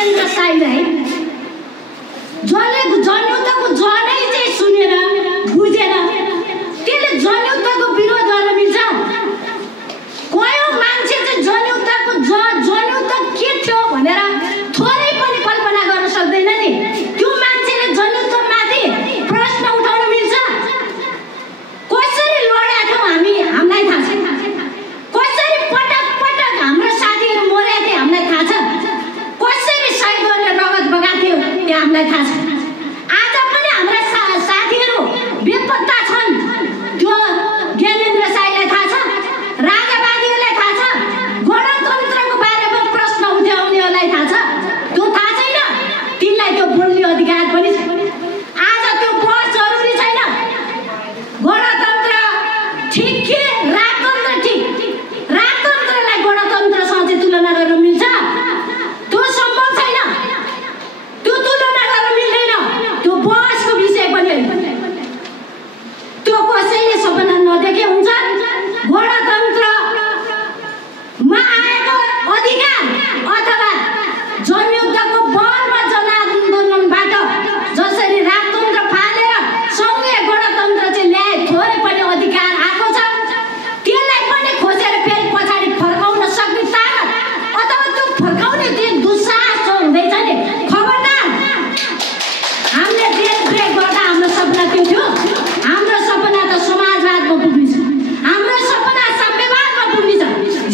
ज्ञानेन्द्र साईलाई जसले जनयुद्धको जनै चाहिँ सुनेर बुझेर त्यसले जनयुद्धको विरोध गर्न मिल्छ? कयौं मान्छे चाहिँ जनयुद्धको जनयुद्ध के थियो भनेर थोरै पनि कल्पना गर्न सक्दैन नि। त्यो मान्छेले जनयुद्धमाथि प्रश्न उठाउन मिल्छ? कसरी लडेका थियौँ हामीलाई थाहा छ। कसरी पटक पटक हाम्रो साथीहरू मरेका थिए हामीलाई थाहा छ। कसरी शहीदहरूले रगत बगाएको थियो त्यो हामीलाई थाहा छ। आज पनि हाम्रा साथीहरू बेपत्ता छन् त्यो ज्ञानेन्द्र साईलाई थाहा छ। राजावादीहरूलाई थाहा छ। गणतन्त्रको बारेमा प्रश्न उठाउनेहरूलाई थाहा छ। त्यो थाहा छैन तिनलाई त्यो बोल्ने अधिकार पनि छ। आज त्यो बहस जरुरी छैन। गणतन्त्र ठिक के राजतन्त्र ठिक? राजतन्त्रलाई गणतन्त्रसँग चाहिँ तुलना गर्न मिल्छ? त्यो सम्भव छैन। त्यो तुलना गर्न मिल्दैन। त्यो बहसको विषय पनि होइन। त्यो कसैले सपना नदेखे हुन्छ। गणतन्त्रमा आएको अधिकार अथवा जनयुद्धको बलमा जनआन्दोलनबाट जसरी राजतन्त्र फालेर सँगै गणतन्त्र चाहिँ ल्याए थोरै पनि अधिकार आएको छ। त्यसलाई पनि खोजेर फेरि पछाडि फर्काउन सक्ने ताकत अथवा त्यो फर्काउने त्यो दुस्साहस जो हुँदैछ नि, खबरदार। हामीले जेल ब्रेक गर्दा हाम्रो सपना त्यो थियो। हाम्रो सपना त समाजवादमा पुग्ने छ। हाम्रो सपना साम्यवादमा पुग्ने छ।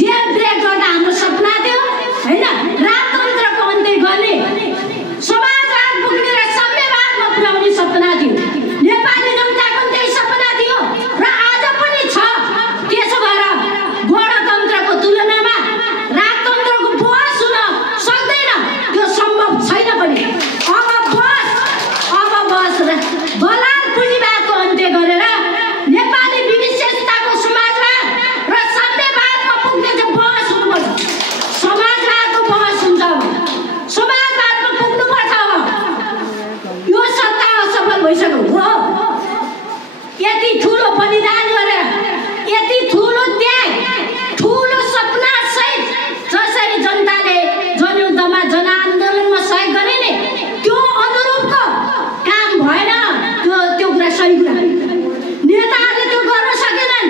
जेल ब्रेक गर्दा हाम्रो सपना थियो होइन राजतन्त्रको अन्त्य गर्ने, समाजवाद पुग्ने र साम्यवादमा पुर्याउने सपना थियो। नेपाली जनताको त्यही सपना थियो र आज पनि छ। त्यसो भएर गणतन्त्रको तुलनामा राजतन्त्रको बहस हुन सक्दैन। त्यो सम्भव छैन पनि। अब बस दलाल पुँजीवादको अन्त्य गरेर नेपाली विशेषताको समाजवाद र साम्यवादमा पुग्ने चाहिँ बहस हुनुपर्छ। समाजवादको बहस हुन्छ। समाजवादमा पुग्नुपर्छ। अब यो सत्ता असफल भइसक्यो हो। यति ठुलो बलिदान गरेर यति ठुलो त्याग ठुलो सपना सहित जसरी जनताले जनयुद्धमा जनआन्दोलनमा सहयोग गरे नि त्यो अनुरूपको काम भएन। त्यो कुरा सही कुरा। नेताहरूले त्यो गर्न सकेनन्।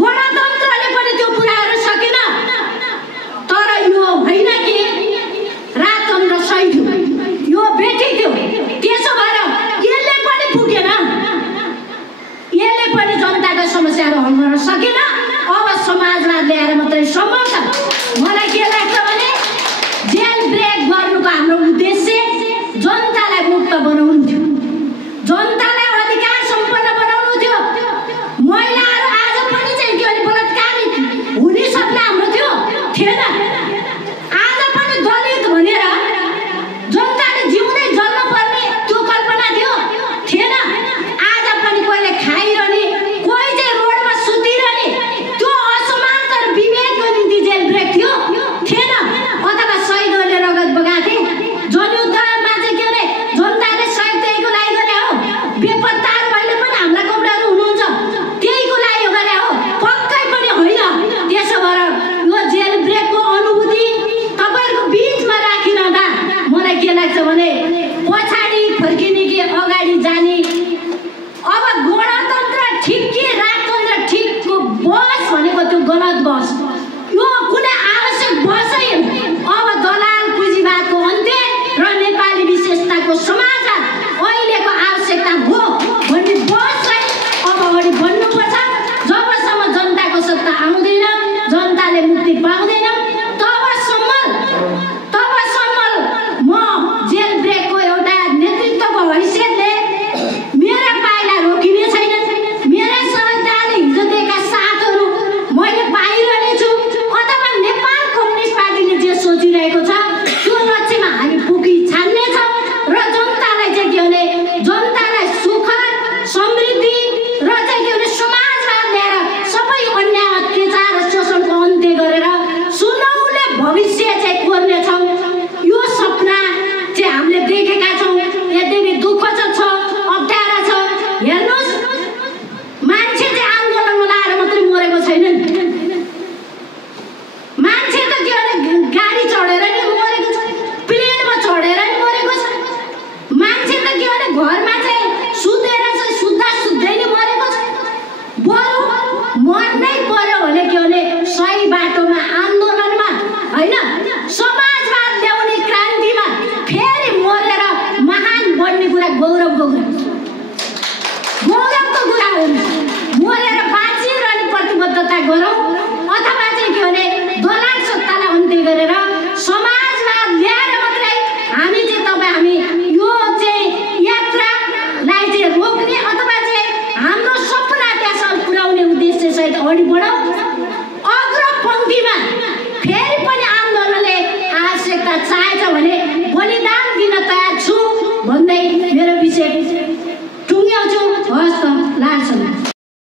गणतन्त्रले पनि त्यो पुऱ्याउन सकेन। तर यो होइन कि राजतन्त्र सही थियो, यो बेठी थियो। त्यसो भएर यसले पनि पुगेन। यसले पनि जनताका समस्याहरू हल गर्न सकेन। अब समाजवाद ल्याएर मात्रै सम्भव छ। मलाई के लाग्छ भने जेल ब्रेक गर्नुको हाम्रो उद्देश्य जनतालाई मुक्त बनाउनु थियो। जनतालाई अधिकार सम्पन्न बनाउनु थियो। महिलाहरू आज पनि चाहिँ के भने बलात्कारित हुने सपना हाम्रो थियो थिएन। आज पनि दलित भनेर जनताले जिउँदै जल्न पर्ने त्यो कल्पना थियो थिएन। आज पनि कोहीले खाइरहने, कोही चाहिँ रोडमा सुतिरहने त्यो असमान्तर विभेदको निम्ति जेल ब्रेक थियो थिएन। अथवा शहीदहरूले रगत बगाएको थिए। जनयुद्धमा चाहिँ के भने जनताले सहयोग त्यहीको लागि गरे हो। बेपत्ताहरू अहिले पनि हाम्रा कपडाहरू हुनुहुन्छ त्यहीको लागि गरे हो, पक्कै पनि होइन। त्यसो भएर यो जेल ब्रेकको अनुभूति तपाईँहरूको बिचमा राखिरहँदा मलाई के लाग्छ भने पछाडि फर्किने कि अगाडि जाने। अब गणतन्त्र ठिक कि राजतन्त्र ठिकको बहस भनेको त्यो गलत बहस। यो कुनै आवश्यक बहसै होइन। अब दलाल पुँजीवादको अन्त्य र नेपाली विशेषताको समाजवाद अहिलेको आवश्यकता हो भन्ने बहस चाहिँ अब अगाडि बढ्नुपर्छ। जबसम्म जनताको सत्ता आउँदैन, जनताले मुक्ति पाउँदैन, तबसम्म म जेल ब्रेक पनि बढाऊ। अग्रपङ्क्तिमा फेरि पनि आन्दोलनले आवश्यकता चाहेछ भने बलिदान दिन तयार छु भन्दै मेरो विषय टुङ्ग्याउँछु। हस्।